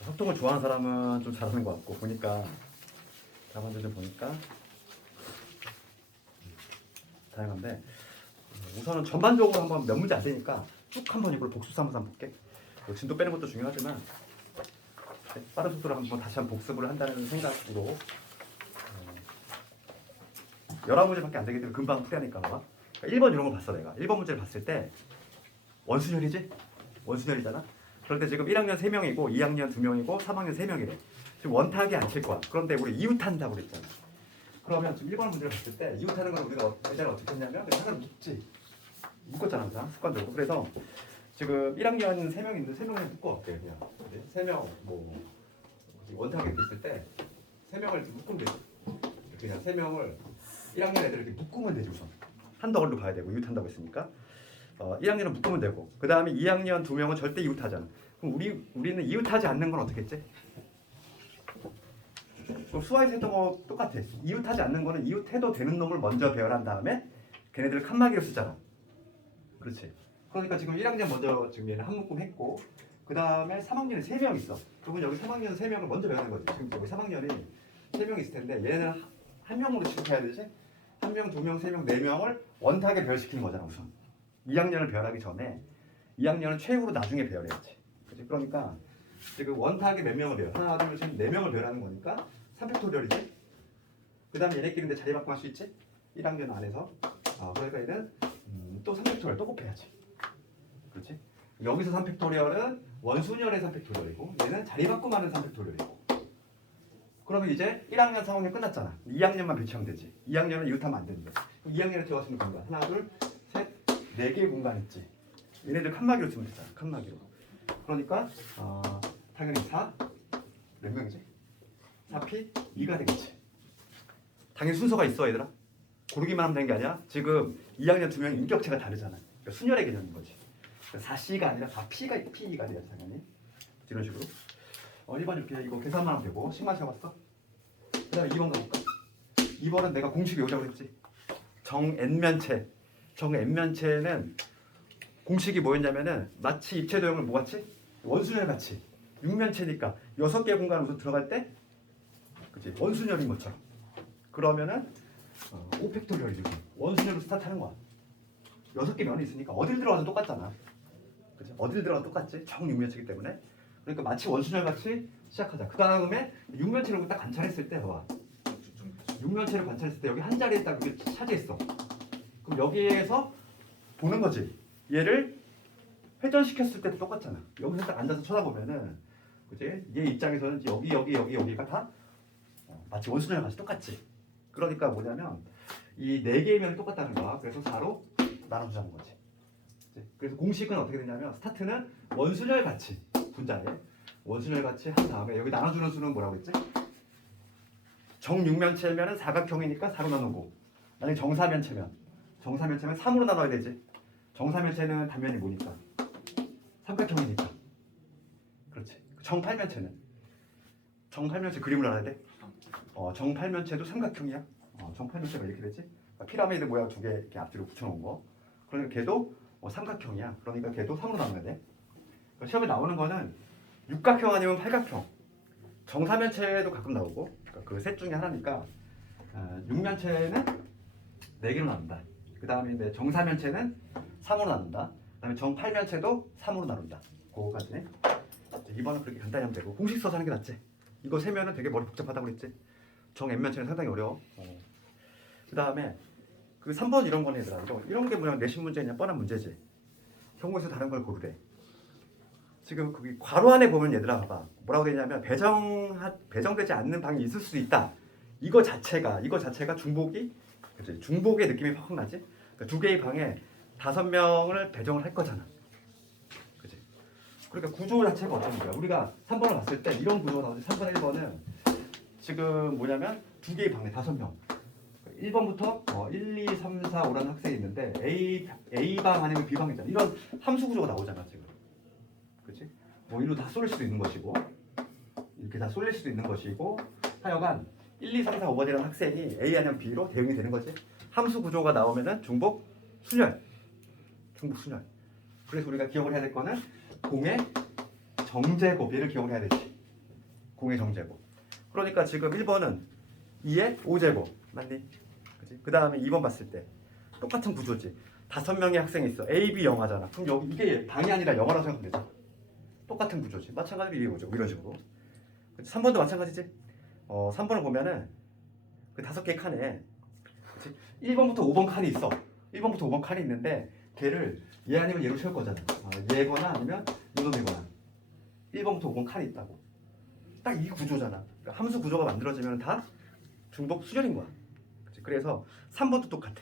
협동을 좋아하는 사람은 좀 잘하는 것 같고 보니까 답안들 좀 보니까 다양한데 우선은 전반적으로 한번 몇 문제 안 되니까 쭉 한번 이걸 복습 한번 볼게. 뭐 진도 빼는 것도 중요하지만 빠른 속도로 한번 다시 한번 복습을 한다는 생각으로 11문제밖에 안 되기 때문에 금방 풀어야니까 봐봐. 그러니까 1번 이런 거 봤어 내가. 1번 문제를 봤을 때 원순열이지? 원순열이잖아. 그런데 지금 1학년 3명이고 2학년 2명이고 3학년 3명이래. 지금 원탁이 안 칠 거야. 그런데 우리 이웃한다고 그랬잖아. 그러면 지금 1번 문제를 봤을 때 이웃하는 건 우리가 예전에 어떻게 했냐면 하나를 묶지. 묶었잖아 항상 습관적으로. 그래서 지금 1학년 3명 있는데 3명을 묶어갈게 그냥. 3명 뭐 원탁이 있을 때 3명을 묶으면 되지. 그냥 3명을 1학년 애들 이렇게 묶으면 되지 우선. 한 덩어리로 봐야 되고 이웃한다고 했으니까 1학년은 묶으면 되고 그 다음에 2학년 2명은 절대 이웃하잖아. 그럼 우리는 이웃하지 않는 건 어떻게 했지? 그럼 수화에서 했던 거 똑같아. 이웃하지 않는 거는 이웃해도 되는 놈을 먼저 배열한 다음에 걔네들을 칸막이로 쓰잖아. 그렇지. 그러니까 지금 1학년 먼저 지금 얘는 한 묶음 했고 그 다음에 3학년에 3명 있어. 그러면 여기 3학년 3명을 먼저 배열하는 거지. 지금 여기 3학년이 3명 있을 텐데 얘네는 한 명으로 취급해야 되지. 1명, 2명, 3명, 4명을 원탁에 배열시키는 거잖아 우선. 2학년을 배열하기 전에 2학년은 최후로 나중에 배열해야지. 그치? 그러니까 지금 원탁에 몇 명을 배열? 하나, 둘, 셋, 4명을 배열하는 거니까 3팩토리얼이지. 그 다음에 얘네끼리 자리 바꾸고 할 수 있지? 1학년 안에서. 그러니까 얘는 또 3팩토리얼 또 곱해야지. 그렇지? 여기서 3팩토리얼은 원순열의 3팩토리얼이고 얘는 자리 바꾸고 하는 3팩토리얼이고. 그러면 이제 1학년, 3학년 끝났잖아. 2학년만 배치하면 되지. 2학년은 이웃하면 안 되는데. 그럼 2학년에 들어갈 수 있는 공간. 하나, 둘, 셋, 4개의 공간 있지. 얘네들 칸막이로 쓰면 되잖아. 칸막이로. 그러니까 당연히 4, 몇 명이지? 4P, 2가 되겠지. 당연히 순서가 있어 얘들아. 고르기만 하면 되는 게 아니야. 지금 2학년 2명 인격체가 다르잖아. 그러니까 순열의 개념인 거지. 그러니까 4C가 아니라 4P가 있고 P가 돼야지 당연히. 이런 식으로. 1번 이렇게 이거 계산만 하면 되고 식만 세워봤어. 그 다음에 2번 가볼까? 2번은 내가 공식 외우자고 했지. 정N면체. 정N면체는 공식이 뭐였냐면은 마치 입체 도형을 뭐 같이? 원순열 같이. 6면체니까 6개의 공간 우선 들어갈 때 그치? 원순열인 것처럼. 그러면은 5팩토리얼이지. 원순열로 스타트하는 거야. 6개 면이 있으니까 어딜 들어가도 똑같잖아. 그치? 어딜 들어가도 똑같지. 정6면체이기 때문에. 그러니까 마치 원순열 같이 시작하자. 그 다음에 6면체를 딱 관찰했을 때 봐봐. 6면체를 관찰했을 때 여기 한 자리에 딱 이렇게 차지했어. 그럼 여기에서 보는 거지. 얘를 회전시켰을 때도 똑같잖아. 여기서 딱 앉아서 쳐다보면은 그치? 얘 입장에서는 여기가 다 마치 원순열 같이 똑같지. 그러니까 뭐냐면 이 4개의 면이 똑같다는 거야. 그래서 4로 나눠주자는 거지. 그치? 그래서 공식은 어떻게 되냐면 스타트는 원순열 같이 분자에 원순열 같이 한 다음에 여기 나눠주는 수는 뭐라고 했지? 정6면체면은 사각형이니까 4로 나누고 만약에 정사면체면 3으로 나눠야 되지. 정사면체는 단면이 뭐니까? 삼각형이니까. 그렇지. 정팔면체 그림을 알아야 돼? 정팔면체도 삼각형이야. 정팔면체가 이렇게 되지? 피라미드 모양 2개 이렇게 앞뒤로 붙여놓은 거. 그러니까 걔도 삼각형이야. 그러니까 걔도 3으로 나눠야 돼. 그러니까 시험에 나오는 거는 육각형 아니면 팔각형. 정사면체도 가끔 나오고 그러니까 그 셋 중에 하나니까 6면체는 4개로 나눈다. 그 다음에 이제 정사면체는 3으로 나눈다. 그 다음에 정팔면체도 3으로 나눈다. 그거까지. 이번은 그렇게 간단히 하면 되고 공식 써서 하는 게 낫지. 이거 세면은 되게 머리 복잡하다고 그랬지. 정N면체는 상당히 어려워. 그 다음에 그 3번 이런 거는 얘들아. 이런 게 뭐냐 내신 문제냐 뻔한 문제지. 형무에서 다른 걸 고르래. 지금 거기 괄호 안에 보면 얘들아 봐봐. 뭐라고 되냐면 배정되지 않는 방이 있을 수도 있다. 이거 자체가 중복이 그치? 중복의 느낌이 확 나지? 그러니까 2개의 방에 5명을 배정을 할 거잖아. 그치? 그러니까 구조 자체가 어떤 거야? 우리가 3번을 봤을 때 이런 구조가 나오지. 3번, 1번은 지금 뭐냐면 2개의 방에 5명. 1번부터 1, 2, 3, 4, 5라는 학생이 있는데 A방 아니면 B방이잖아. 이런 함수 구조가 나오잖아 지금. 그치? 뭐 이로 다 쏠릴 수도 있는 것이고 이렇게 다 쏠릴 수도 있는 것이고 하여간 1, 2, 3, 4, 5번이라는 학생이 A 아니면 B로 대응이 되는 거지. 함수 구조가 나오면은 중복 순열. 중복 순열. 그래서 우리가 기억을 해야 될 거는 공의 정제곱. 얘를 기억을 해야 되지. 공의 정제곱. 그러니까 지금 1번은 2의 5제곱. 맞니? 그치? 그 다음에 2번 봤을 때 똑같은 구조지. 5명의 학생이 있어. A, B 영화잖아. 그럼 여기 이게 방이 아니라 영화라고 생각하면 되죠. 똑같은 구조지. 마찬가지로 이게 오죠. 이런 식으로. 3번도 마찬가지지. 3번을 보면은 그 5개의 칸에 그치? 1번부터 5번 칸이 있어. 1번부터 5번 칸이 있는데 걔를 얘 아니면 얘로 채울 거잖아. 얘거나 아니면 이놈이거나. 1번부터 5번 칸이 있다고. 딱 이 구조잖아. 그러니까 함수 구조가 만들어지면 다 중복 수열인 거야. 그치? 그래서 3번도 똑같아.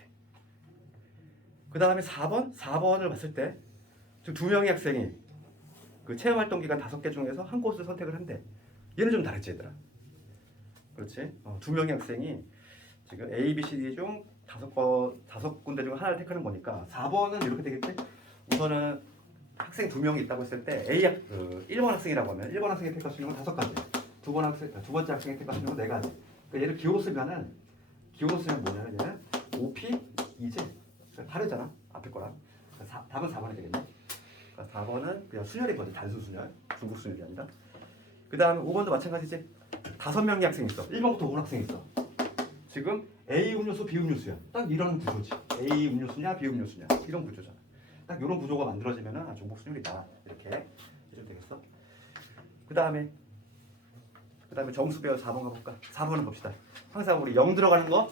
그 다음에 4번을 봤을 때 지금 2명의 학생이 그 체험활동 기간 5개 중에서 한 곳을 선택을 한대. 얘는 좀 다르지 얘들아. 그렇지? 2명의 학생이 지금 A, B, C, D 중 5군데 중 하나를 택하는 거니까 4번은 이렇게 되겠지? 우선은 학생 2명이 있다고 했을 때 A 1번 학생이라고 하면 1번 학생이 택할 수 있는 건 5가지. 두 번째 학생이 택할 수 있는 건 4가지. 그러니까 얘를 기호로 쓰면 뭐냐면 얘는 OP, EJ. 다르잖아. 앞에 거랑. 답은 4번이 되겠네. 그러니까 4번은 그냥 순열인 거지. 단순 순열. 중복 순열이 아니라. 그 다음에 5번도 마찬가지지. 5명의 학생이 있어. 1번부터 5번 학생이 있어. 지금 A 음료수, B 음료수야. 딱 이런 구조지. A 음료수냐, B 음료수냐. 이런 구조잖아. 딱 이런 구조가 만들어지면 중복 순열이다. 이렇게 해주면 되겠어. 그 다음에 정수 배워 4번 가볼까? 4번은 봅시다. 항상 우리 0 들어가는 거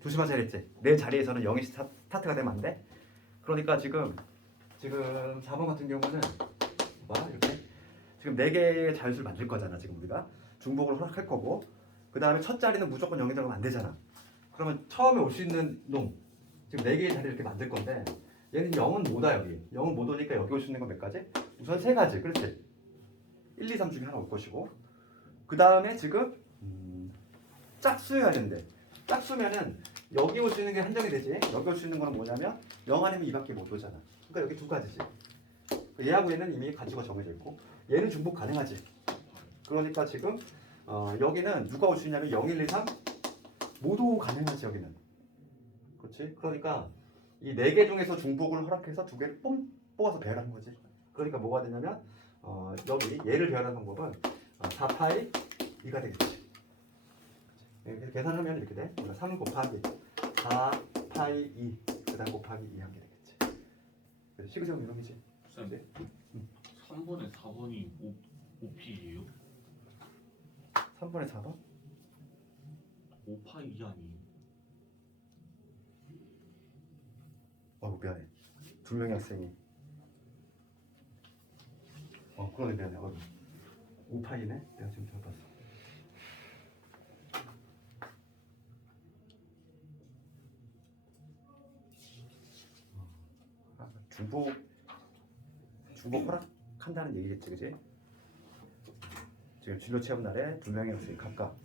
조심하셔야 했지. 내 자리에서는 0이 스타트가 되면 안 돼. 그러니까 지금 4번 같은 경우는 봐 이렇게 지금 4개의 자유수를 만들 거잖아. 지금 우리가 중복을 허락할 거고 그 다음에 첫 자리는 무조건 0이 들어가면 안 되잖아. 그러면 처음에 올 수 있는 놈 지금 4개의 자리를 이렇게 만들 건데 얘는 0은 못 와 여기. 0은 못 오니까 여기 올 수 있는 건 몇 가지? 우선 3가지. 그렇지? 1, 2, 3 중에 하나 올 것이고 그 다음에 지금 짝수여야 되는데 짝수면은 여기 올 수 있는 게 한정이 되지. 여기 올 수 있는 거는 뭐냐면 0 아니면 2밖에 못 오잖아. 그러니까 여기 2가지지. 얘하고 얘는 이미 가지가 정해져 있고 얘는 중복 가능하지. 그러니까 지금 여기는 누가 올 수 있냐면 0, 1, 2, 3 모두 가능하지 여기는. 그렇지? 그러니까 이 4개 중에서 중복을 허락해서 2개를 뽑아서 배열하는 거지. 그러니까 뭐가 되냐면 여기 얘를 배열하는 방법은 4파이 2가 되겠지. 이렇게 계산하면 이렇게 돼. 3 곱하기 4파이 2 그다음 곱하기 2 한 게 되겠지. 그래서 시그세움 이놈이지. 쌤, 3번에 4번이 5P예요? 3번에 4번? 5파이 아니에요? 미안해. 2명의 학생이. 그러네 미안해. 5파이네. 내가 지금 잘못 봤어. 중복 허락한다는 얘기겠지, 그지? 지금 진로 체험 날에 2명의 학생이 각각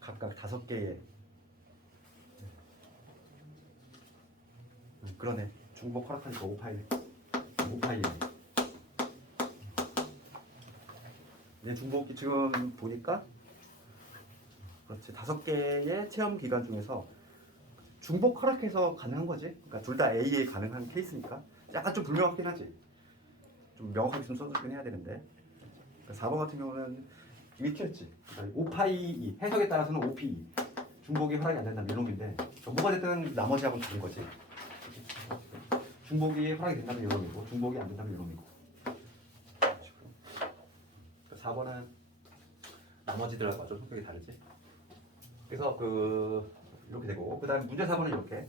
5개의 그러네. 중복 허락하니까 5파이네. 얘 중복 지금 보니까 그렇지 5개의 체험 기간 중에서 중복 허락해서 가능한 거지. 그러니까 둘 다 A에 가능한 케이스니까 약간 좀 불명확하긴 하지. 좀 명확하게 좀 써주긴 해야 되는데. 그러니까 4번 같은 경우는 이미 튀었지. 그러니까 5파이 해석에 따라서는 5P 중복이 허락이 안 된다는 이놈인데 뭐가 됐든 나머지하고는 다른 거지. 중복이 허락이 된다면 이놈이고 중복이 안 된다면 이놈이고. 4번은 나머지들하고 좀 성격이 다르지. 그래서 이렇게 되고 그 다음에 문제 4번은 이렇게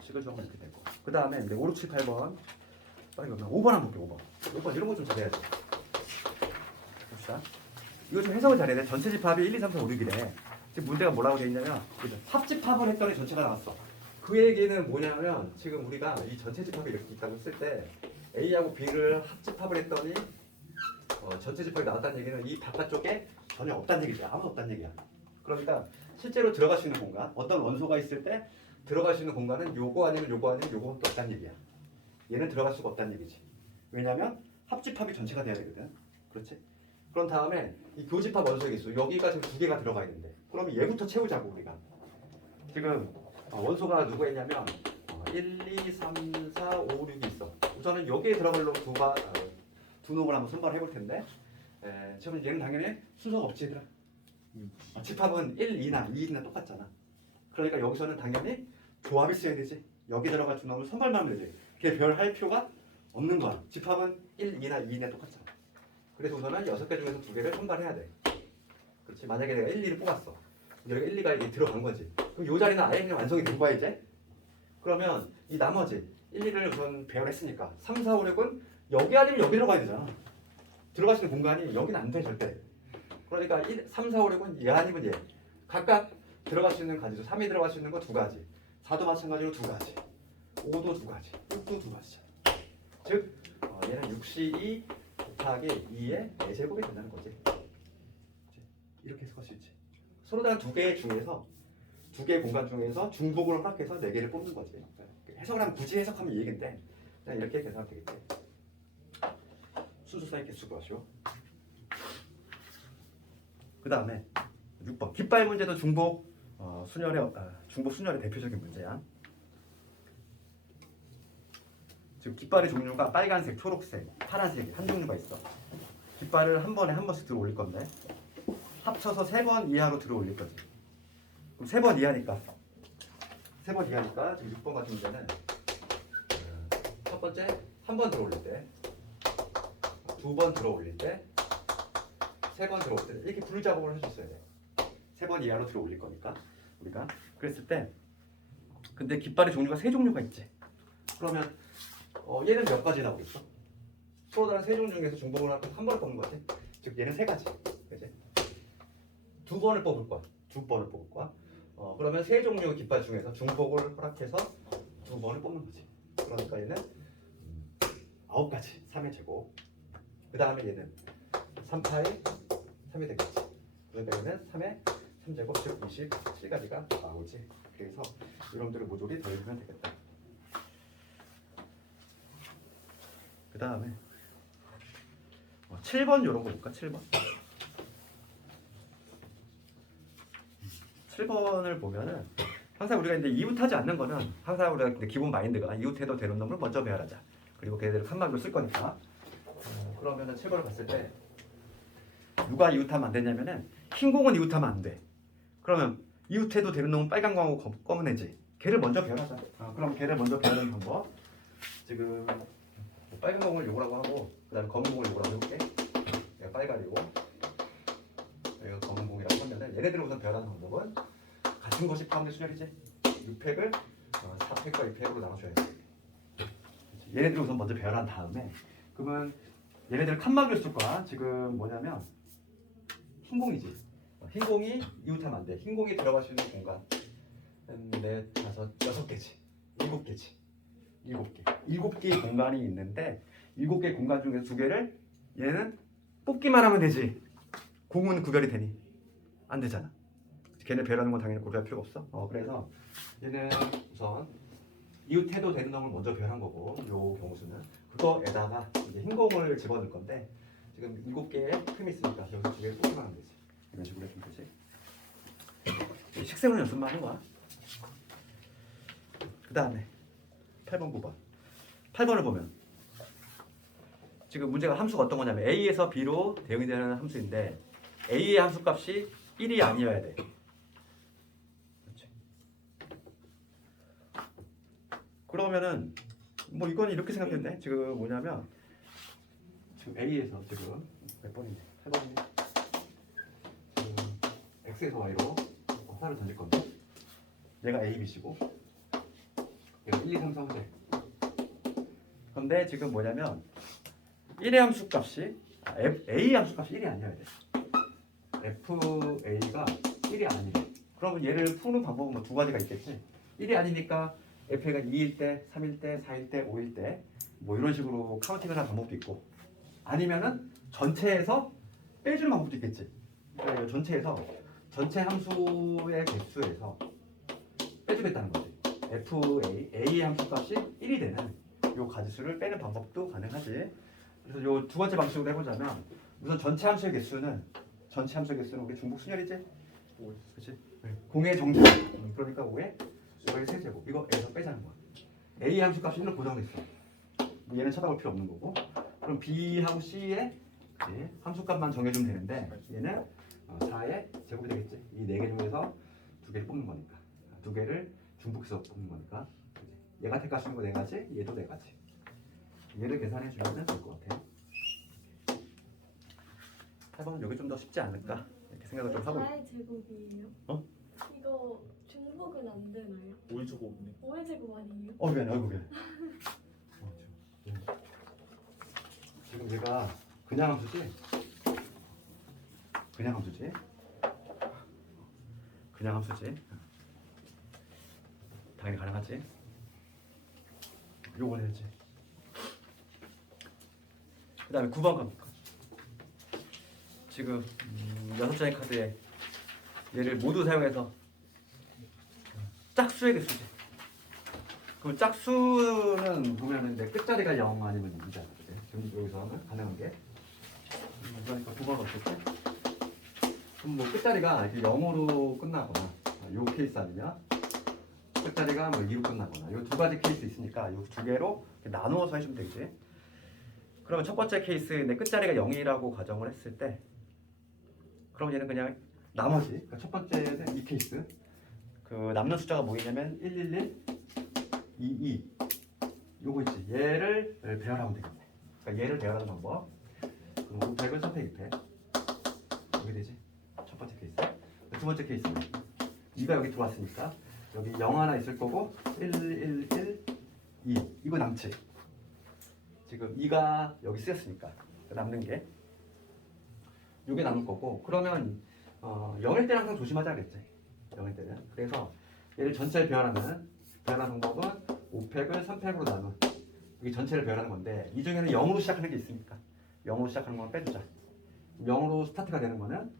식을 주어가 이렇게 되고 그 다음에 5, 6, 7, 8번 빨리 그러면 5번 한번 볼게요. 5번 이런 거 좀 잘해야지. 봅시다. 이거 좀 해석을 잘해야 돼. 전체 집합이 1, 2, 3, 4, 5, 6이래. 지금 문제가 뭐라고 되어 있냐면 합집합을 했더니 전체가 나왔어. 그 얘기는 뭐냐면 지금 우리가 이 전체 집합이 이렇게 있다고 했을 때 A하고 B를 합집합을 했더니 전체 집합이 나왔다는 얘기는 이 바깥쪽에 전혀 없다는 얘기지. 아무도 없다는 얘기야. 그러니까 실제로 들어갈 수 있는 공간, 어떤 원소가 있을 때 들어갈 수 있는 공간은 요거 아니면 요거밖에 없다는 얘기야. 얘는 들어갈 수가 없다는 얘기지. 왜냐면 합집합이 전체가 돼야 되거든. 그렇지? 그런 다음에 이 교집합 원소의 개수 여기가 지금 2개가 들어가야 된대. 그럼 얘부터 채우자고 우리가. 지금 원소가 누구 했냐면 1, 2, 3, 4, 5, 6이 있어. 우선은 여기에 들어갈 놈 두 놈을 한번 선발해 볼 텐데 지금 얘는 당연히 순서가 없지 얘들아. 집합은 1, 2나 2나 똑같잖아. 그러니까 여기서는 당연히 조합이 있어야 되지. 여기 들어갈 두 놈을 선발만 하면 되지. 걔 별 할 필요가 없는 거야. 집합은 1, 2나 2나 똑같잖아. 그래서 우선은 6개 중에서 2개를 선발해야 돼. 그렇지. 만약에 내가 1, 2를 뽑았어. 여기가 1, 2가 이게 들어간 거지. 그럼 이 자리는 아예 그냥 완성이 된 거야 이제. 그러면 이 나머지 1, 2를 우선 배열했으니까 3, 4, 5, 6은 여기 아니면 여기 들어가야 되잖아. 들어갈 수 있는 공간이 여기는 안 돼 절대. 그러니까 3, 4, 5, 6은 얘 아니면 얘. 각각 들어갈 수 있는 가지수 3이 들어갈 수 있는 거 2가지. 4도 마찬가지로 2가지. 5도 2가지. 6도 2가지잖아. 즉 얘는 6C2 곱하기 2의 4제곱이 된다는 거지. 이렇게 해석할 수 있지. 서로 다른 2개 중에서 2개의 공간 중에서 중복을 허락해서 4개를 뽑는 거지. 해석을 하면 굳이 해석하면 이 얘기인데 그냥 이렇게 계산하면 되겠지. 순수성의 개수 구하시오. 그 다음에 6번 깃발 문제도 중복 순열의 대표적인 문제야. 지금 깃발의 종류가 빨간색, 초록색, 파란색 한 종류가 있어. 깃발을 한 번에 한 번씩 들어 올릴 건데 합쳐서 3번 이하로 들어 올릴 거지. 그럼 3번 이하니까 지금 6번 같은 문제는 첫 번째 한 번 들어 올릴 때, 2번 들어 올릴 때, 3번 들어 올릴 때 이렇게 줄 작업을 해줬어야 돼. 3번 이하로 들어 올릴 거니까 우리가 그랬을 때 근데 깃발의 종류가 3종류가 있지. 그러면 얘는 몇 가지 나오겠어? 서로 다른 3종 중에서 중복을 합해서 한 번을 뽑는 거지. 즉 얘는 3가지. 그지? 2번을 뽑을 거야. 2번을 뽑을 거야. 그러면 3종류의 깃발 중에서 중복을 허락해서 2번을 뽑는 거지. 그러니까 얘는 9가지. 3의 제곱. 그 다음에 얘는 3파의 3이 되겠지. 그러니까 얘는 3의 3제곱 즉 27가지가 나오지. 그래서 이놈들을 모조리 더해주면 되겠다. 그 다음에 7번 이런 거 볼까? 7번을 보면은 항상 우리가 이제 이웃하지 않는 거는 항상 우리가 이제 기본 마인드가 이웃해도 되는 놈을 먼저 배열하자. 그리고 걔네들을 칸막이로 쓸 거니까. 그러면은 7번을 봤을 때 누가 이웃하면 안 되냐면은 흰 공은 이웃하면 안 돼. 그러면 이웃해도 되는 놈은 빨간 공하고 검은 애지. 걔를 먼저 배열하자. 그럼 걔를 먼저 배열하는 방법. 지금 빨간 공을 요구라고 하고 그다음에 검은 공을 요구라고 해볼게. 얘가 빨간이고 여기가 검은 공이라고 하면은 얘네들을 우선 배열하는 방법은 같은 것이 포함된 순열이지. 6팩을 4팩과 2팩으로 나눠줘야 돼. 얘네들을 우선 먼저 배열한 다음에 그러면 얘네들을 칸막이로 쓸 거야. 지금 뭐냐면 흰 공이지. 흰 공이 이웃하면 안 돼. 흰 공이 들어갈 수 있는 공간 4, 5, 6개지. 7개지. 7개. 7개의 공간이 있는데 7개의 공간 중에서 2개를 얘는 뽑기만 하면 되지. 공은 구별이 되니? 안 되잖아. 걔네 배열하는 건 당연히 고려할 필요가 없어. 그래서 얘는 우선 이웃해도 되는 놈을 먼저 배열한 거고 요 경우수는 그거에다가 이제 흰 공을 집어넣을 건데 지금 7개의 틈이 있으니까 여기서 2개를 뽑기만 하면 되지. 이런 식으로 해주면 되지. 식생을 연습만 하는 거야. 그 다음에 8번, 9번. 8번을 보면 지금 문제가 함수가 어떤 거냐면 A에서 B로 대응이 되는 함수인데 A의 함수값이 1이 아니어야 돼. 그렇지. 그러면은 뭐 이건 이렇게 생각해도 돼. 지금 뭐냐면 지금 A에서 지금 몇 번이지? 8번이네. 지금 X에서 Y로 하나를 던질 건데 얘가 A, B시고 얘가 1, 2, 3, 4, 5제. 근데 지금 뭐냐면 1의 함수값이 A 함수값이 1이 아니어야 돼. FA가 1이 아니래. 그러면 얘를 푸는 방법은 뭐 2가지가 있겠지. 1이 아니니까 FA가 2일 때, 3일 때, 4일 때, 5일 때 뭐 이런 식으로 카운팅을 하는 방법도 있고 아니면은 전체에서 빼주는 방법도 있겠지. 그러니까 전체에서 전체 함수의 개수에서 빼주겠다는 거지. A 함수값이 1이 되는 요 가지수를 빼는 방법도 가능하지. 그래서 요 2번째 방식으로 해보자면 우선 전체 함수의 개수는 우리 중복 순열이지. 그렇지? 공의 정제. 그러니까 5의 5의 세제곱. 이거 A에서 빼자는 거야. A 함수값이 는 고정돼 있어. 얘는 쳐다볼 필요 없는 거고. 그럼 B하고 C의 함수값만 정해주면 되는데 얘는 4의 제곱이 되겠지. 이 4개 중에서 2개를 뽑는 거니까. 2개를 중복해서 뽑는 거니까. 그치? 얘가 택값인 거 4가지, 얘도 4가지. 얘를 계산해 주면 될 것 같아. 해보면 여기 좀 더 쉽지 않을까 이렇게 생각을 좀 하고. 4의 제곱이에요? 어? 이거 중복은 안 되나요? 5의 제곱이네. 5의 제곱 아니에요? 미안해, 아이고 미안. 지금 얘가 그냥 함수지? 그냥 함수지? 그냥 함수지? 당연히 가능하지? 요걸 해야지. 그 다음에 9번 갑니까? 지금 6장의 카드에 얘를 모두 사용해서 짝수의 개수지. 그럼 짝수는 보면은 내 끝자리가 0 아니면 2잖아. 지금 여기서 하면 가능한 게. 그러니까 9번 어떻게? 그럼 뭐 끝자리가 이렇게 0으로 끝나거나 요 케이스 아니냐? 끝자리가 뭐 2로 끝나거나 요 두 가지 케이스 있으니까 요 두 개로 나누어서 해주면 되지. 그러면 첫 번째 케이스 내 끝자리가 0이라고 가정을 했을 때 그럼 얘는 그냥 나머지 그러니까 첫 번째는 이 케이스 그 남는 숫자가 뭐냐면 111, 22 요거 있지. 얘를 배열하면 되겠네. 그러니까 얘를 배열하는 방법. 그럼 500은 선택 2패. 여기 되지. 첫 번째 케이스. 두 번째 케이스는 2가 여기 들어왔으니까 여기 0 하나 있을 거고 1, 1, 1, 2 이거 남지. 지금 2가 여기 쓰였으니까 남는 게 요게 남을 거고 그러면 0일 때는 항상 조심하자 그랬지. 0일 때는. 그래서 얘를 전체를 배열하는 방법은 5팩을 3팩으로 나눈 이게 전체를 배열하는 건데 이 중에는 0으로 시작하는 게 있으니까 0으로 시작하는 건 빼주자. 0으로 스타트가 되는 거는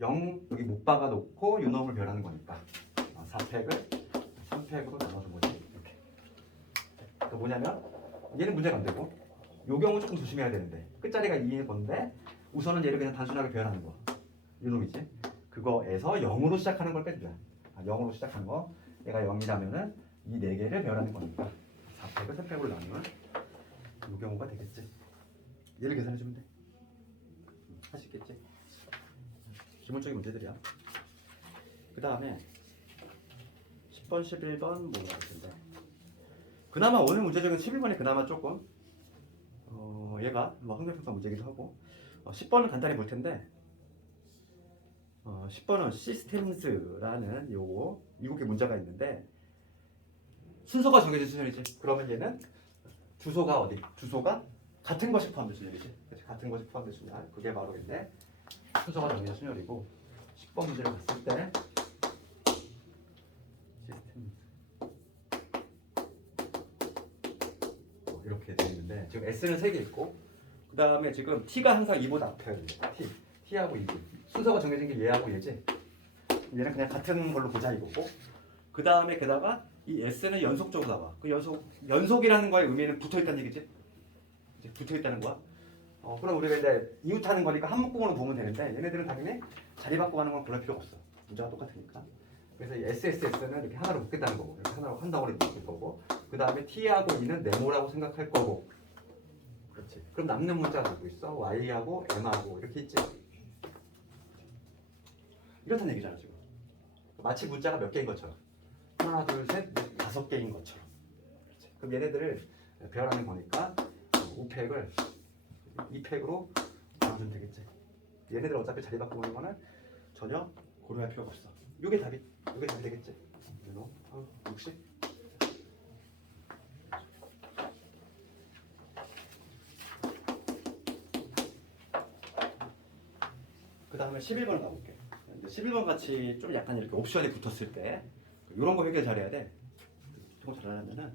0 여기 못 박아 놓고 유놈을 배열하는 거니까 4팩을 3팩으로 나눠준 거지. 이렇게. 그러니까 뭐냐면 얘는 문제가 안 되고 요 경우 조금 조심해야 되는데 끝자리가 2일 건데 우선은 얘를 그냥 단순하게 배열하는 거 유놈이지. 그거에서 0으로 시작하는 걸 빼주자. 0으로 시작한 거 얘가 0이라면은 이 4개를 배열하는 거니까 4팩을 3팩으로 나누면 이 경우가 되겠지. 얘를 계산해주면 돼. 할 수 있겠지. 기본적인 문제들이야. 그 다음에 10번, 11번 뭐가 할 텐데 그나마 오늘 문제 중에 11번이 그나마 조금 얘가 뭐 흥미평가 문제기도 하고 10번은 간단히 볼 텐데 10번은 시스템즈라는 요거 7개 문제가 있는데 순서가 정해진 순열이지. 그러면 얘는 주소가 어디? 주소가 같은 것이 포함된 순열이지. 같은 것이 포함된 순열. 그게 바로 근데 순서가 정해진 순열이고 10번 문제를 봤을 때 시스템 이렇게 되어 있는데 지금 S는 3개 있고 그 다음에 지금 T가 항상 2보다 앞에야 돼. T하고 2. 순서가 정해진 게 얘하고 얘지. 얘는 그냥 같은 걸로 보자 이거고 그 다음에 게다가 이 S는 연속적으로 나와. 그 연속이라는 거의 의미는 붙어있다는 얘기지. 이제 붙어있다는 거야. 그럼 우리가 이제 이웃하는 거니까 한 묶음으로 보면 되는데 얘네들은 당연히 자리 바꿔 가는 건 그럴 필요가 없어. 문제가 똑같으니까. 그래서 이 SSS는 이렇게 하나로 묶겠다는 거고 이렇게 하나로 한 덩어리 묶을 거고 그 다음에 T하고 E는 네모라고 생각할 거고 그렇지. 그럼 남는 문자가 누구 있어? Y하고 M하고 이렇게 있지. 이렇다는 얘기잖아 지금. 마치 문자가 몇 개인 것처럼 하나 둘셋 5개인 것처럼. 그렇지. 그럼 얘네들을 배열하는 거니까 5팩을 2팩으로 나눠주면 되겠지. 얘네들 어차피 자리 바꾸는 거는 전혀 고려할 필요가 없어. 이게 답이 되겠지. 60. 그 다음에 11번을 가볼게. 11번 같이 좀 약간 이렇게 옵션이 붙었을 때 이런 거 해결 잘해야 돼. 이거 잘하려면은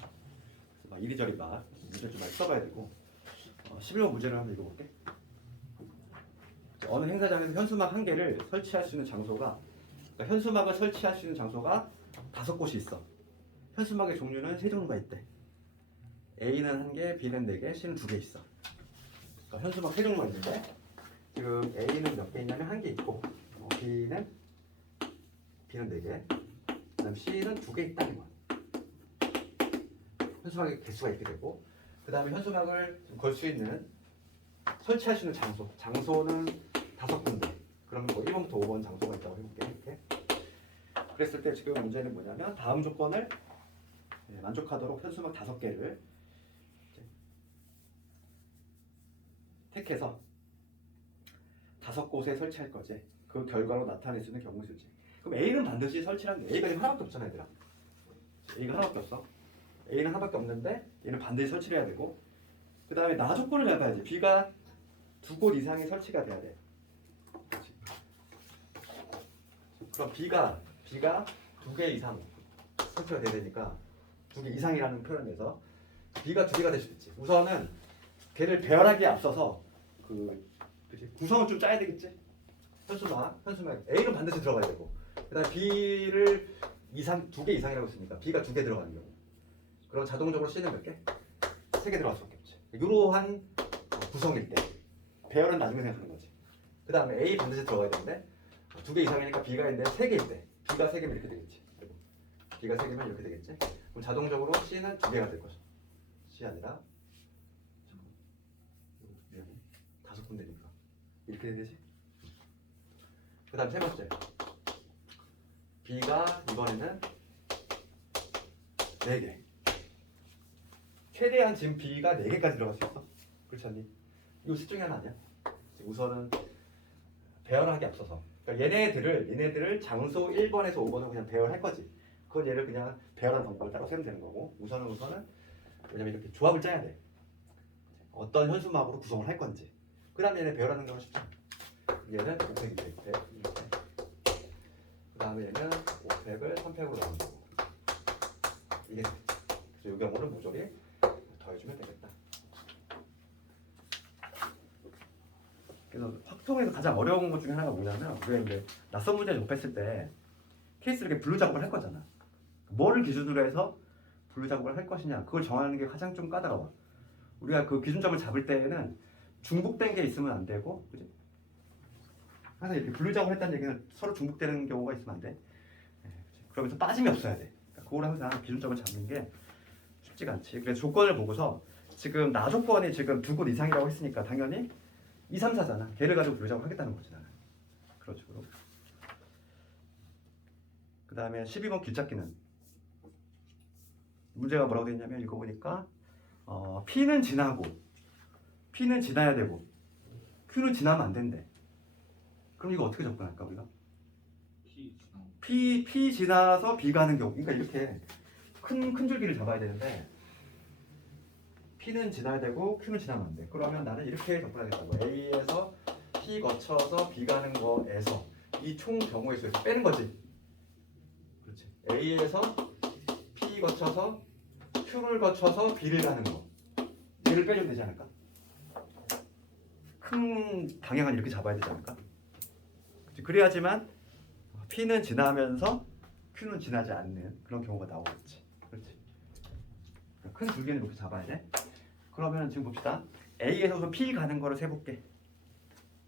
막 이리저리 막 문제 좀 많이 써봐야 되고 11번 문제를 한번 읽어볼게. 어느 행사장에서 현수막 1개를 설치할 수 있는 장소가 그러니까 현수막을 설치할 수 있는 장소가 5곳이 있어. 현수막의 종류는 3종류가 있대. A는 1개, B는 4개, C는 2개 있어. 그러니까 현수막 3종류가 있는데 지금 A는 몇 개 있냐면 1개 있고 B는 B는 4개. 그다음 C는 2개 있다 이거. 현수막의 개수가 이렇게 되고, 그 다음에 현수막을 걸 수 있는 설치할 수 있는 장소는 5군데. 그럼 뭐 1번부터 5번 장소가 있다고 해볼게. 이렇게. 그랬을 때 지금 문제는 뭐냐면 다음 조건을 만족하도록 현수막 5개를 택해서 5곳에 설치할 거지. 그 결과로 나타낼 수 있는 경우 수지. 그럼 A는 반드시 설치라는 게 A가 지금 하나밖에 없잖아 얘들아. A가 하나밖에 없어. A는 하나밖에 없는데 얘는 반드시 설치를 해야 되고, 그 다음에 나 조건을 잡아야지. B가 2곳 이상이 설치가 돼야 돼. 그렇지. 그럼 B가 2개 이상 설치가 돼야 되니까 2개 이상이라는 표현에서 B가 2개가 될 수도 있지. 우선은 걔를 배열하기에 앞서서 그치? 구성을 좀 짜야 되겠지. 현수막 A는 반드시 들어가야 되고, 그다음 B를 2개 이상이라고 했으니까 B가 2개 들어가는 경우. 그럼 자동적으로 C는 몇 개? 3개 들어갈 수밖에 없지. 이러한 구성일 때 배열은 나중에 생각하는 거지. 그 다음에 A 반드시 들어가야 되는데 2개 이상이니까 B가 있는데 3개일 때 B가 3개면 이렇게 되겠지. 그리고 B가 3개면 이렇게 되겠지. 그럼 자동적으로 C는 2개가 될 거죠. C 아니라 5군데니까 이렇게 되지. 그 다음 세 번째, B가 이번에는 4개. 최대한 지금 B가 4개까지 들어갈 수 있어. 그렇지 않니? 이거 셋 중에 하나 아니야? 우선은 배열하기 앞서서, 그러니까 얘네들을 장소 1번에서 5번으로 그냥 배열할 거지. 그건 얘를 그냥 배열하는 방법을 따라 세우면 되는 거고, 우선은 왜냐면 이렇게 조합을 짜야 돼. 어떤 현수막으로 구성을 할 건지. 그 다음에 얘네 배열하는 경우는 쉽죠. 얘는 5팩, 2팩, 2팩. 그 다음에 얘는 5팩을 3팩으로 나눈 거고. 이게 되겠지. 그래서 이 경우는 모조리 더해주면 되겠다. 그래서 확통에서 가장 어려운 것 중에 하나가 뭐냐면, 우리가 이제 낯선 문제 접했을 때 케이스를 이렇게 분류 작업을 할 거잖아. 뭐를 기준으로 해서 분류 작업을 할 것이냐, 그걸 정하는 게 가장 좀 까다로워. 우리가 그 기준점을 잡을 때에는 중복된 게 있으면 안 되고, 그지? 항상 이렇게 분류 작업을 했다는 얘기는 서로 중복되는 경우가 있으면 안 돼. 그러면서 빠짐이 없어야 돼. 그러니까 그걸 항상 기준점을 잡는 게 쉽지가 않지. 그래서 조건을 보고서 지금 나 조건이 지금 2곳 이상이라고 했으니까 당연히 2, 3, 4잖아. 걔를 가지고 분류 작업을 하겠다는 거지 나는. 그런 식으로. 그 다음에 12번 길찾기는 문제가 뭐라고 돼 있냐면, 읽어보니까 P는 지나야 되고 Q는 지나면 안 된대. 그럼 이거 어떻게 접근할까 우리가? P 지나서 B 가는 경우. 그러니까 이렇게 큰 줄기를 잡아야 되는데, P는 지나야 되고 Q는 지나면 안 돼. 그러면 나는 이렇게 접근하겠다고. A에서 P 거쳐서 B 가는 거에서 이 총 경우의 수에서 빼는 거지. 그렇지. A에서 P 거쳐서 Q를 거쳐서 B를 가는 거. 얘를 빼주면 되지 않을까? 큰 방향은 이렇게 잡아야 되지 않을까? 그치? 그래야지만 P는 지나면서 Q는 지나지 않는 그런 경우가 나오겠지. 그렇지. 큰 줄기는 이렇게 잡아야 돼. 그러면 지금 봅시다. A에서 P 가는 거를 세볼게.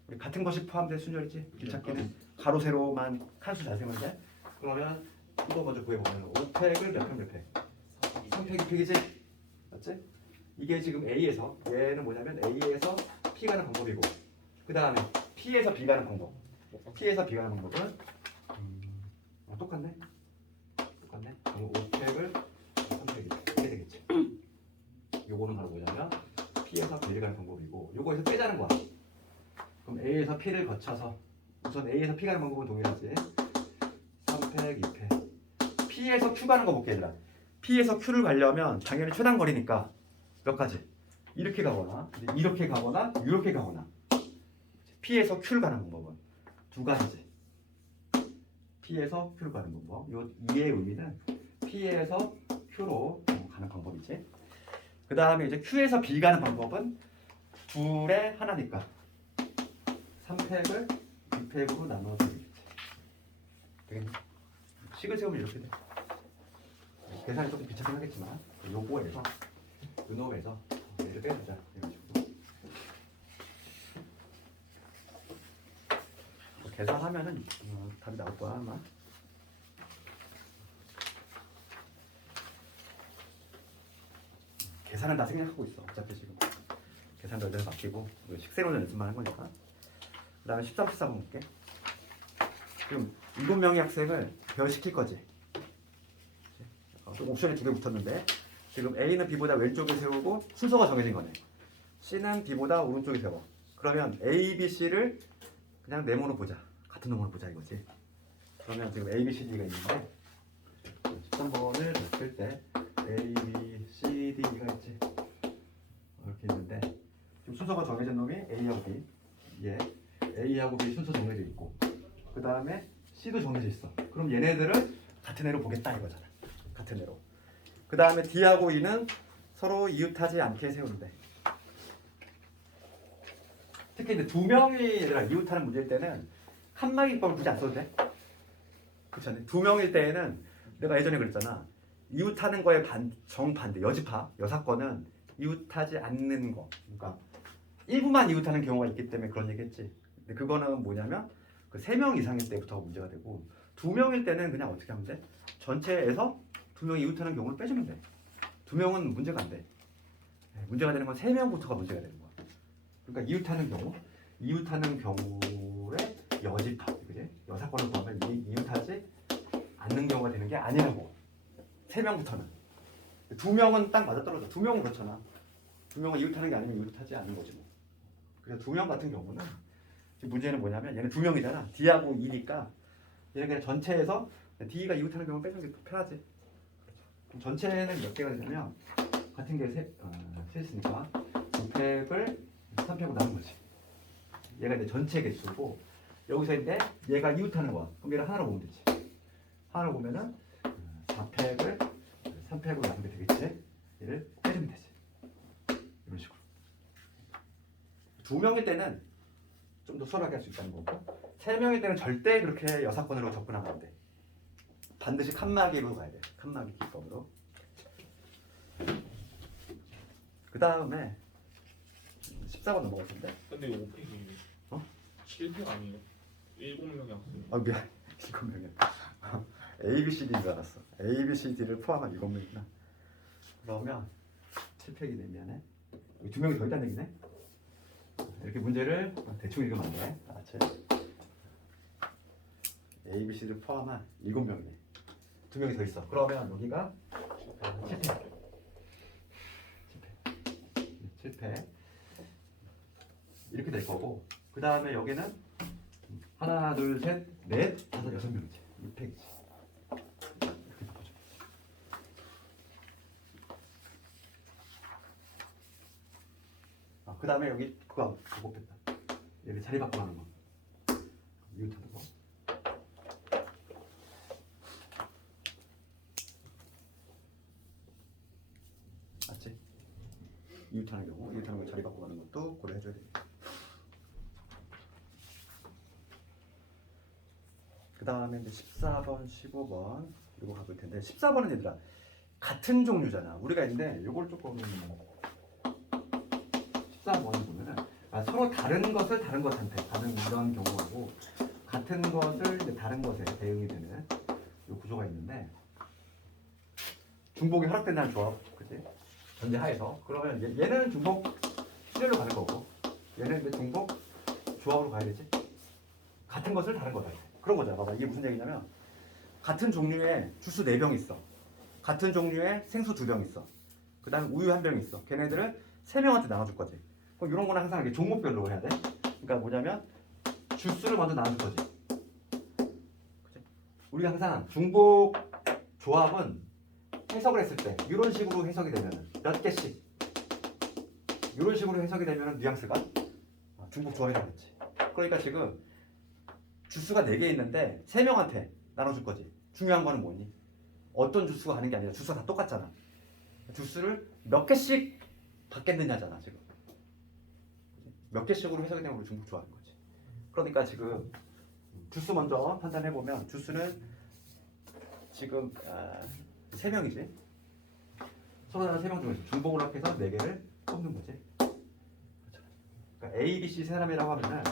우리 같은 것이 포함된 순열이지. 길찾기는 가로 세로만 칸수 잘 세면 돼. 그러면 이거 먼저 구해보면 5팩을 몇 팩? 3팩, 2팩이지? 맞지? 이게 지금 A에서, 얘는 뭐냐면 A에서 P 가는 방법이고, 그 다음에 P에서 B 가는 방법. P에서 B 가는 방법은 똑같네. 그럼 5팩을 3팩 이렇게 되겠지. 요거는 바로 뭐냐면 P에서 B를 가는 방법이고, 요거에서 빼자는 거야. 그럼 A에서 P를 거쳐서, 우선 A에서 P 가는 방법은 동일하지. 3팩, 2팩. P에서 Q 가는 거 볼게 얘들아. P에서 Q를 가려면 당연히 최단 거리니까 몇 가지. 이렇게 가거나 이렇게 가거나 이렇게 가거나. P에서 Q를 가는 방법은 2가지지. P에서 Q를 가는 방법. 요 2의 의미는 P에서 Q로 가는 방법이지. 그 다음에 이제 Q에서 B 가는 방법은 둘의 하나니까 3팩을 2팩으로 나눠서 되겠지. 되겠네. 식을 세우면 이렇게 돼. 계산이 조금 귀찮긴 하겠지만 요거에서 요놈에서 얘를 빼주자. 계산하면은 답이 나올 거야 아마. 계산은 다 생략하고 있어. 어차피 지금 계산 별대로 바뀌고 식세로는 연습만 한 거니까. 그 다음에 13, 14번 볼게. 지금 7명의 학생을 배열시킬 거지. 좀 옵션이 2개 붙었는데 지금 A는 B보다 왼쪽에 세우고 순서가 정해진 거네. C는 B보다 오른쪽에 세워. 그러면 A, B, C를 그냥 네모로 보자. 같은 놈으로 보자 이거지. 그러면 지금 A, B, C, D가 있는데 13번을 봤을 때 A, B, C, D가 있지. 이렇게 있는데 지금 순서가 정해진 놈이 A하고 B. 예. A하고 B 순서 정해져 있고 그 다음에 C도 정해져 있어. 그럼 얘네들을 같은 애로 보겠다 이거잖아. 같은 애로. 그 다음에 D하고 E는 서로 이웃하지 않게 세우는데 특히 이제 2명이 얘들아 이웃하는 문제일 때는 칸막이법을 굳이 안 써도 돼. 그렇지 않니? 2명일 때에는 내가 예전에 그랬잖아. 이웃하는 거에 정반대 여집합 여사건은 이웃하지 않는 거. 그러니까 일부만 이웃하는 경우가 있기 때문에 그런 얘기했지. 근데 그거는 뭐냐면 그 3명 이상일 때부터 문제가 되고 2명일 때는 그냥 어떻게 하면 돼? 전체에서 2명이 이웃하는 경우를 빼주면 돼. 2명은 문제가 안 돼. 문제가 되는 건 3명부터가 문제가 되는 거야. 그러니까 이웃하는 경우에 여집합, 그지? 여사건을 보면 이웃하지 않는 경우가 되는 게 아니라고. 3명부터는. 2명은 딱 맞아떨어져. 2명은 그렇잖아. 2명은 이웃하는 게 아니면 이웃하지 않는 거지 뭐. 그래서 2명 같은 경우는 지금 문제는 뭐냐면 얘는 2명이잖아. D하고 E니까 얘는 그냥 전체에서 D가 이웃하는 경우를 빼주는 게 더 편하지. 그럼 전체는 몇 개가 되냐면 같은 게 셋 있으니까 2팩을 3팩으로 나눈 거지. 얘가 이제 전체 개수고 여기서 이제 얘가 이웃하는 거야. 그럼 얘를 하나로 보면 되지. 하나로 보면은 4팩을 3팩으로 나누게 되겠지. 얘를 빼주면 되지. 이런 식으로. 2명일 때는 좀 더 수월하게 할 수 있다는 거고 3명일 때는 절대 그렇게 여사건으로 접근하면 안 돼. 반드시 칸막이로 가야 돼. 칸막이 기법으로. 그 다음에 14번 넘어갈 텐데. 근데 5팩이 어? 7팩 아니에요? 7명이 학생. 아 미안. 7명이야. A, B, C, D인 줄 알았어. A, B, C, D를 포함한 7명이구나. 그러면 7팩이네. 미안해. 여기 2명이 더 있다는 얘기네. 이렇게 문제를 대충 읽으면 안 돼. 알았지? A, B, C를 포함한 7명이네. 2명이 더 있어. 그러면 여기가 7팩. 7팩. 이렇게 될 거고 그 다음에 여기는 하나, 둘, 셋, 넷, 다섯, 6명이지. 6팩이지. 이렇게 바꿔줘. 그 다음에 여기 그거 됐다. 얘를 자리 바꿔 하는 거. 이웃하는 거. 맞지? 이웃하는 경우, 이웃하는 거 자리 바꿔 가는 것도 고려해줘야 돼. 그 다음에 이제 14번, 15번 이거 가볼 텐데 14번은 얘들아 같은 종류잖아. 우리가 있는데 이걸 조금 14번을 보면은 서로 다른 것을 다른 것한테 다른 이런 경우하고 같은 것을 이제 다른 것에 대응이 되는 이 구조가 있는데 중복이 허락된다는 조합, 그치? 전제 하에서 그러면 얘는 중복 실렬로 가는 거고 얘는 이제 중복 조합으로 가야 되지. 같은 것을 다른 거다. 그런 거잖아. 봐봐. 이게 무슨 얘기냐면 같은 종류의 주스 4병 있어. 같은 종류의 생수 2병 있어. 그 다음에 우유 1병 있어. 걔네들을 3명한테 나눠줄 거지. 그럼 이런 거는 항상 이렇게 종목별로 해야 돼. 그러니까 뭐냐면 주스를 먼저 나눠줄 거지. 그치? 우리가 항상 중복 조합은 해석을 했을 때 이런 식으로 해석이 되면 몇 개씩 이런 식으로 해석이 되면 뉘앙스가 중복 조합이라고 했지. 그러니까 지금 주스가 4개 있는데 3명한테 나눠줄 거지. 중요한 거는 뭐니? 어떤 주스가 가는 게 아니라 주스가 다 똑같잖아. 주스를 몇 개씩 받겠느냐잖아 지금. 몇 개씩으로 해석이 되면 우리 중복 조합인 거지. 그러니까 지금 주스 먼저 판단해보면 주스는 지금 3명이지. 서로 다른 3명 중에서 중복을 합해서 4개를 뽑는 거지. 그러니까 A, B, C 세 사람이라고 하면은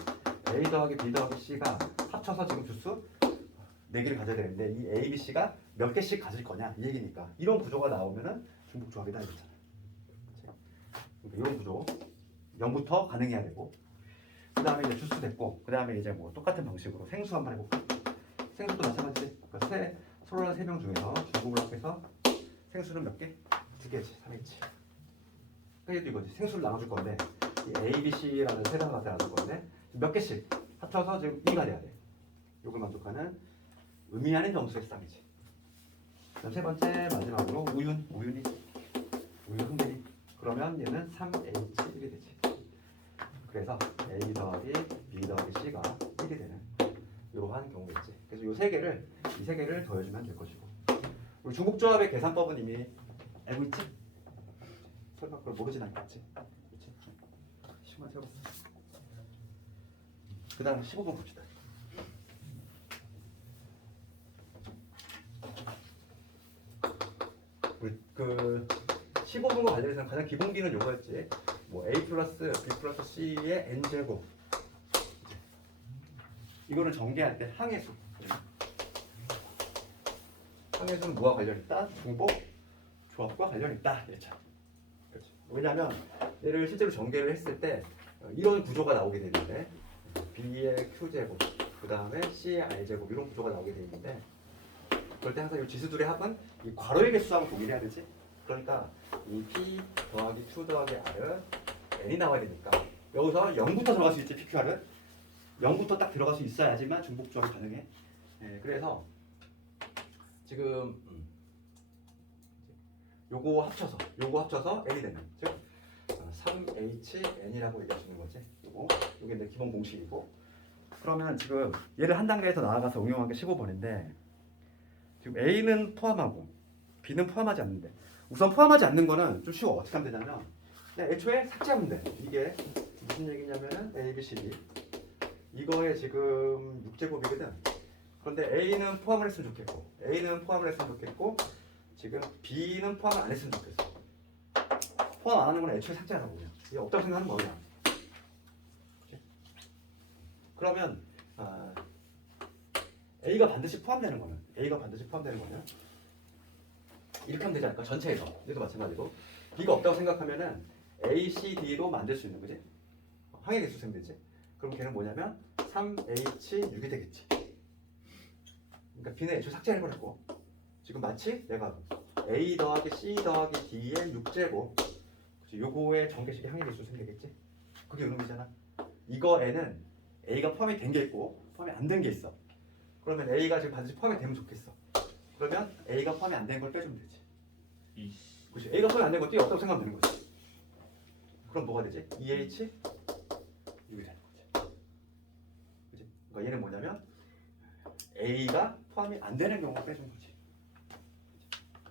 A 더하기 B 더하기 C가 합쳐서 지금 주스 4개를 가져야 되는데 이 A, B, C가 몇 개씩 가질 거냐 이 얘기니까 이런 구조가 나오면은 중복 조합이다 이거잖아. 이런 구조 0부터 가능해야 되고 그 다음에 이제 주수 됐고 그 다음에 이제 뭐 똑같은 방식으로 생수 한번 해볼까? 생수도 마찬가지지. 그러니까 솔로란 3명 중에서 중국을 합해서 생수는 몇 개? 2개지. 3H. 그러니까 이거지. 생수를 나눠줄 건데 이 A, B, C라는 세 단한테 나눠줄 건데 몇 개씩 합쳐서 지금 2가 돼야 돼. 이걸 만족하는 의미하는 점수의 쌍이지. 그다음 세 번째 마지막으로 우윤이 우유 흥분이 그러면 얘는 3H1이 되지. 그래서 A 더하기 B 더하기 C가 1이 되는 이러한 경우겠지. 그래서 이 세 개를 더해주면 될 것이고 우리 중복조합의 계산법은 이미 알고 있지? 설마 그걸 모르진 않겠지? 그렇지? 시간 세웠어. 그 다음 15번 봅시다. 우리 그 15번과 관련해서는 가장 기본기는 요거였지. 뭐 A 플러스 B 플러스 C의 N제곱. 이거는 전개할 때 항해수. 항해수는 뭐와 관련 있다? 중복 조합과 관련 있다. 그렇죠. 왜냐하면 얘를 실제로 전개를 했을 때 이런 구조가 나오게 되는데 B의 Q제곱, 그 다음에 C의 R제곱 이런 구조가 나오게 되는데 그럴 때 항상 이 지수들의 합은 이 괄호의 개수하고 동일해야 되지. 그러니까 이 P 더하기 Q 더하기 R은 N이 나와야 되니까 여기서 0부터 들어갈 수 있지. PQR은 0부터 딱 들어갈 수 있어야지만 중복조합이 가능해. 그래서 지금 요거 합쳐서 N이 되는 즉 3HN이라고 얘기할 수 있는 거지. 요게 내 기본 공식이고 그러면 지금 얘를 한 단계에서 나아가서 응용한 게 15번인데 지금 A는 포함하고 B는 포함하지 않는데 우선 포함하지 않는 거는 좀 쉬워. 어떻게 하면 되냐면 그냥 애초에 삭제하면 돼. 이게 무슨 얘기냐면은 A, B, C, D 이거에 지금 6제곱이거든. 그런데 A는 포함을 했으면 좋겠고 지금 B는 포함을 안 했으면 좋겠어. 포함 안 하는 건 애초에 삭제하라고 그냥. 이게 없다고 생각하는 거야. 그러면 A가 반드시 포함되는 거는 이렇게 하면 되지 않을까? 전체에서. 얘도 마찬가지고 B가 없다고 생각하면은 A, C, D로 만들 수 있는 거지. 항해 개수 생면 되지. 그럼 걔는 뭐냐면 3H6이 되겠지. 그러니까 B는 애초에 삭제를 해버렸고 지금 마치 내가 A 더하기 C 더하기 D의 6제곱 요거의 전개식의 항해 개수 생기겠지. 그게 의미잖아. 이거에는 A가 포함이 된 게 있고 포함이 안 된 게 있어. 그러면 A가 지금 반드시 포함이 되면 좋겠어. 그러면 A가 포함이 안 된 걸 빼주면 되지. 그렇지. A가 포함이 안 된 것도 없다고 생각하면 되는 거지. 그럼 뭐가 되지? 2H 6이 되는 거지. 그렇지? 그러니까 얘는 뭐냐면 A가 포함이 안 되는 경우를 빼준 거지.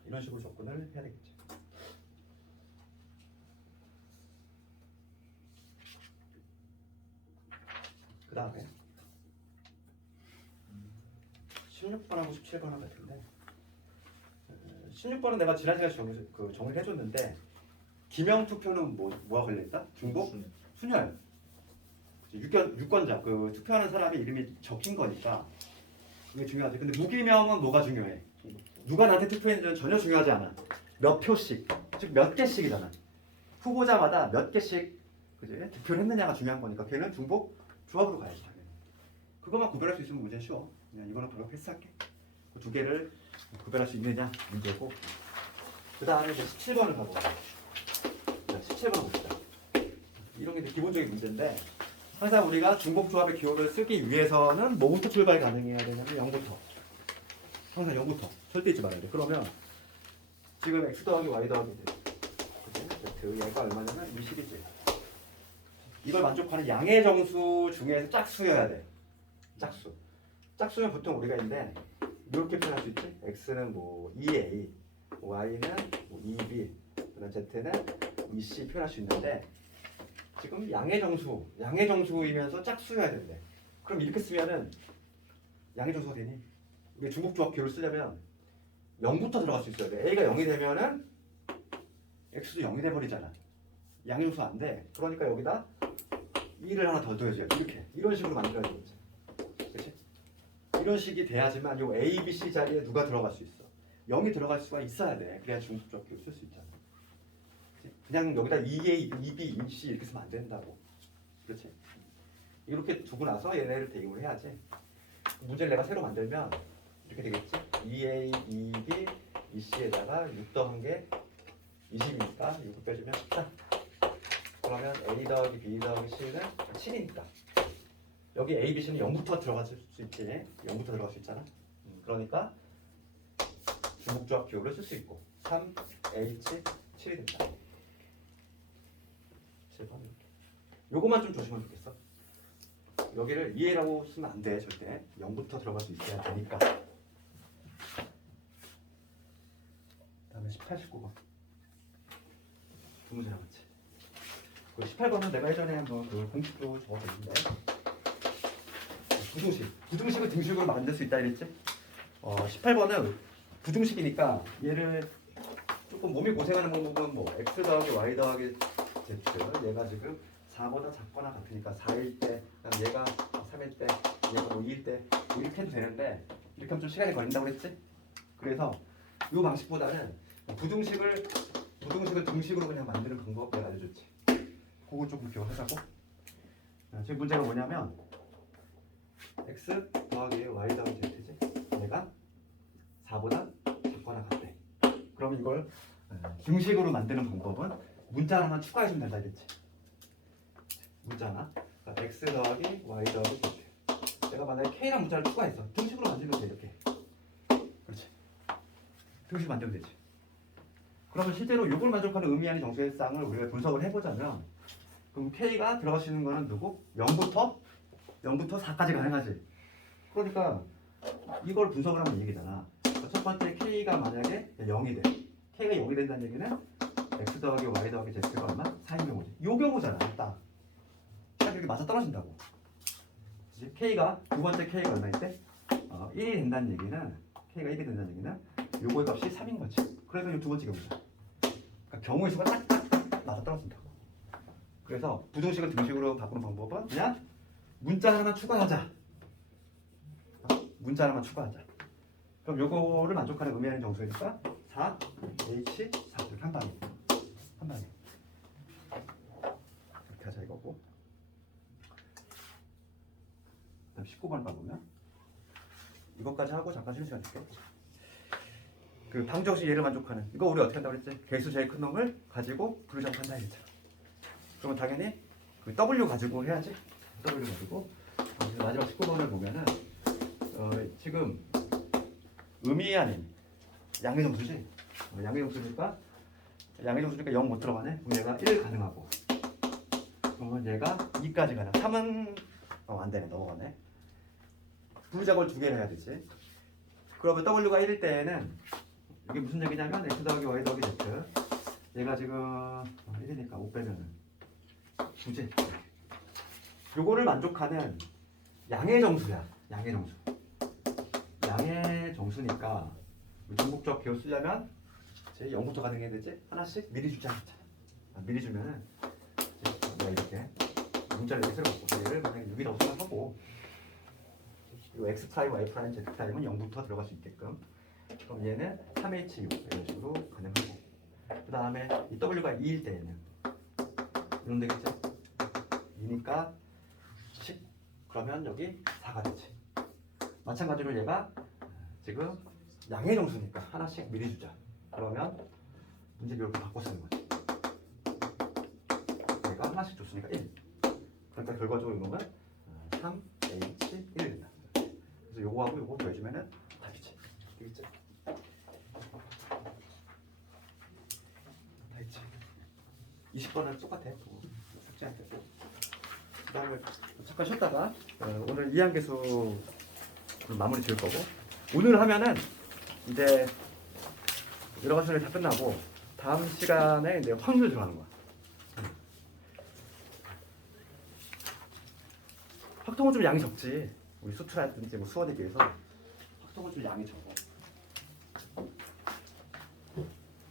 이런 식으로 접근을 해야 되겠지. 그 다음에 16번하고 17번하고 같은데 16번은 내가 지난 시간에 정리를 해줬는데 기명 투표는 뭐가 걸려있다? 중복? 순혈. 유권자 그 투표하는 사람의 이름이 적힌 거니까 이게 중요하지. 근데 무기명은 뭐가 중요해? 누가 나한테 투표했는지는 전혀 중요하지 않아. 몇 표씩, 즉 몇 개씩이잖아. 후보자마다 몇 개씩 그지? 득표를 했느냐가 중요한 거니까 걔는 중복 조합으로 가야지. 당연히. 그것만 구별할 수 있으면 문제는 쉬워. 그냥 이거는 바로 패스할게. 그 두 개를 구별할 수 있느냐 문제고. 그 다음에 이제 17번을 가보자. 17번 봅시다. 이런 게 이제 기본적인 문제인데 항상 우리가 중복조합의 기호를 쓰기 위해서는 뭐부터 출발 가능해야 되냐면 0부터. 항상 0부터. 절대 잊지 말아야 돼. 그러면 지금 x 더하기 y 더하기 z 얘가 얼마냐면 20이지. 이걸 만족하는 양의 정수 중에서 짝수여야 돼. 짝수면 보통 우리가 있는데 이렇게 표현할 수 있지. x는 뭐 2a, y는 뭐 2b, 그다음 z는 2c 표현할 수 있는데 지금 양의 정수이면서 짝수여야 된대. 그럼 이렇게 쓰면은 양의 정수가 되니? 우리 중복조합 기호를 쓰려면 0부터 들어갈 수 있어야 돼. a가 0이 되면은 x도 0이 돼버리잖아. 양의 정수 안 돼. 그러니까 여기다 2를 하나 더 둬야지. 이런 식으로 만들어야 되겠지. 그렇지? 이런 식이 돼야지만 요 A, B, C 자리에 누가 들어갈 수 있어. 0이 들어갈 수가 있어야 돼. 그래야 중복조합 기호를 쓸 수 있잖아. 그치? 그냥 여기다 2A, 2B, 2C 이렇게 쓰면 안 된다고. 그렇지? 이렇게 두고 나서 얘네를 대입을 해야지. 문제를 내가 새로 만들면 이렇게 되겠지? 2A, 2B, 2C에다가 6 더한 게 20이니까 6 빼주면 14. 그러면 A 더하기 B 더하기 C는 7이니까 여기 A, B, C는 0부터 들어갈 수 있지. 0부터 들어갈 수 있잖아. 그러니까 중복조합 기호를 쓸 수 있고 3H 7이 된다. 7번 이렇게. 요거만 좀 조심하면 좋겠어. 여기를 2A라고 쓰면 안 돼. 절대 0부터 들어갈 수 있어야 되니까. 다음에 18, 19번 두 문제 남았지. 그 18번은 내가 예전에 한번 그 공식도 적어뒀는데 부등식을 등식으로 만들 수 있다 이랬지. 18번은 부등식이니까 얘를 조금 몸이 고생하는 방법은 뭐 x 더하기 y 더하기 z 얘가 지금 4보다 작거나 같으니까 4일 때 그다음 얘가 3일 때 얘가 뭐 2일 때 이렇게 해도 되는데 이렇게 하면 좀 시간이 걸린다고 그랬지. 그래서 이 방식보다는 부등식을 등식으로 그냥 만드는 방법 내가 알려줬지. 그거 조금 기억하자고. 지금 문제가 뭐냐면 x 더하기 y 더하기 z지. 얘가 4보다 작거나 같대. 그럼 이걸 등식으로 만드는 방법은 문자 하나 추가해주면 된다 이랬지. 문자 하나. 그러니까 x 더하기 y 더하기 z. 내가 만약에 k라는 문자를 추가했어. 등식으로 만들면 돼 이렇게. 그렇지. 등식 만들면 되지. 그러면 실제로 이걸 만족하는 의미하는 정수의 쌍을 우리가 분석을 해보자면 그럼 k가 들어갈 수 있는 거는 누구? 0부터 4까지 가능하지. 그러니까 이걸 분석을 하면 이 얘기잖아. 첫 번째 k가 만약에 0이 돼. k가 0이 된다는 얘기는 x 더하기 y 더하기 z가 얼마? 4인 경우지. 요 경우잖아. 딱 이렇게 맞아 떨어진다고. 그치? k가 두 번째 k가 얼마일 때? 1이 된다는 얘기는 k가 1이 된다는 얘기는 요거의 값이 3인 거지. 그래서 이 두 번째 경우다. 그러니까 경우의 수가 딱딱딱 맞아 떨어진다고. 그래서 부등식을 등식으로 바꾸는 방법은 그냥 문자 하나만 추가하자. 문자 하나만 추가하자. 그럼 요거를 만족하는 의미하는 정수니까 4H 4 이렇게 한 방에 이렇게 하자 이거고. 그다음 19번 봐보면 이것까지 하고 잠깐 쉬는 시간 줄게. 그 방정식 얘를 만족하는 이거 우리 어떻게 한다고 그랬지? 개수 제일 큰 놈을 가지고 부르작한다 했잖아. 그러면 당연히 그 W 가지고 해야지. W 가지고 마지막 19번을 보면은 지금 의미 아닌 양의 정수지. 양의 정수니까 0 못 들어가네. 그럼 얘가 1 가능하고 그러면 얘가 2까지 가능. 3은 안 되네. 넘어가네. 부르작을 두 개를 해야 되지. 그러면 W가 1일 때에는 이게 무슨 얘기냐면 x 더하기 y 더하기 z 얘가 지금 1이니까 5 빼면은 9지. 요거를 만족하는 양의 정수야. 양의 정수니까 중복적 기호 쓰려면 이제 0부터 가능해야 되지. 하나씩 미리 주지 않잖아. 미리 주면은 내가 이렇게 문자를 이렇게 새로 바꿔서 얘를 만약에 6이라고 생각하고 이 x 프라임, y 프라임, z 프라임은 0부터 들어갈 수 있게끔. 그럼 얘는 3H6 이런 식으로 가능하고. 그 다음에 이 W가 2일 때에는 이런 되겠지. 2니까 10. 그러면 여기 4가 되지. 마찬가지로 얘가 지금 양의 정수니까 하나씩 미리 주자. 그러면 문제를 이렇게 바꿔 쓰는 거지. 얘가 하나씩 줬으니까 1. 그러니까 결과적으로 이거는 3H1 된다. 그래서 요거하고 요거 더해주면은 답이지. 되겠지? 다 있지. 20번은 똑같아. 삭제할 때고. 그 다음에 잠깐 쉬었다가 오늘 이항계수 마무리 지을 거고 오늘 하면은 이제 여러 가지 다 끝나고 다음 시간에 이제 확률 들어가는 거야. 확통은 좀 양이 적지. 우리 수투라든지 뭐 수원에 비해서 확통은 좀 양이 적어.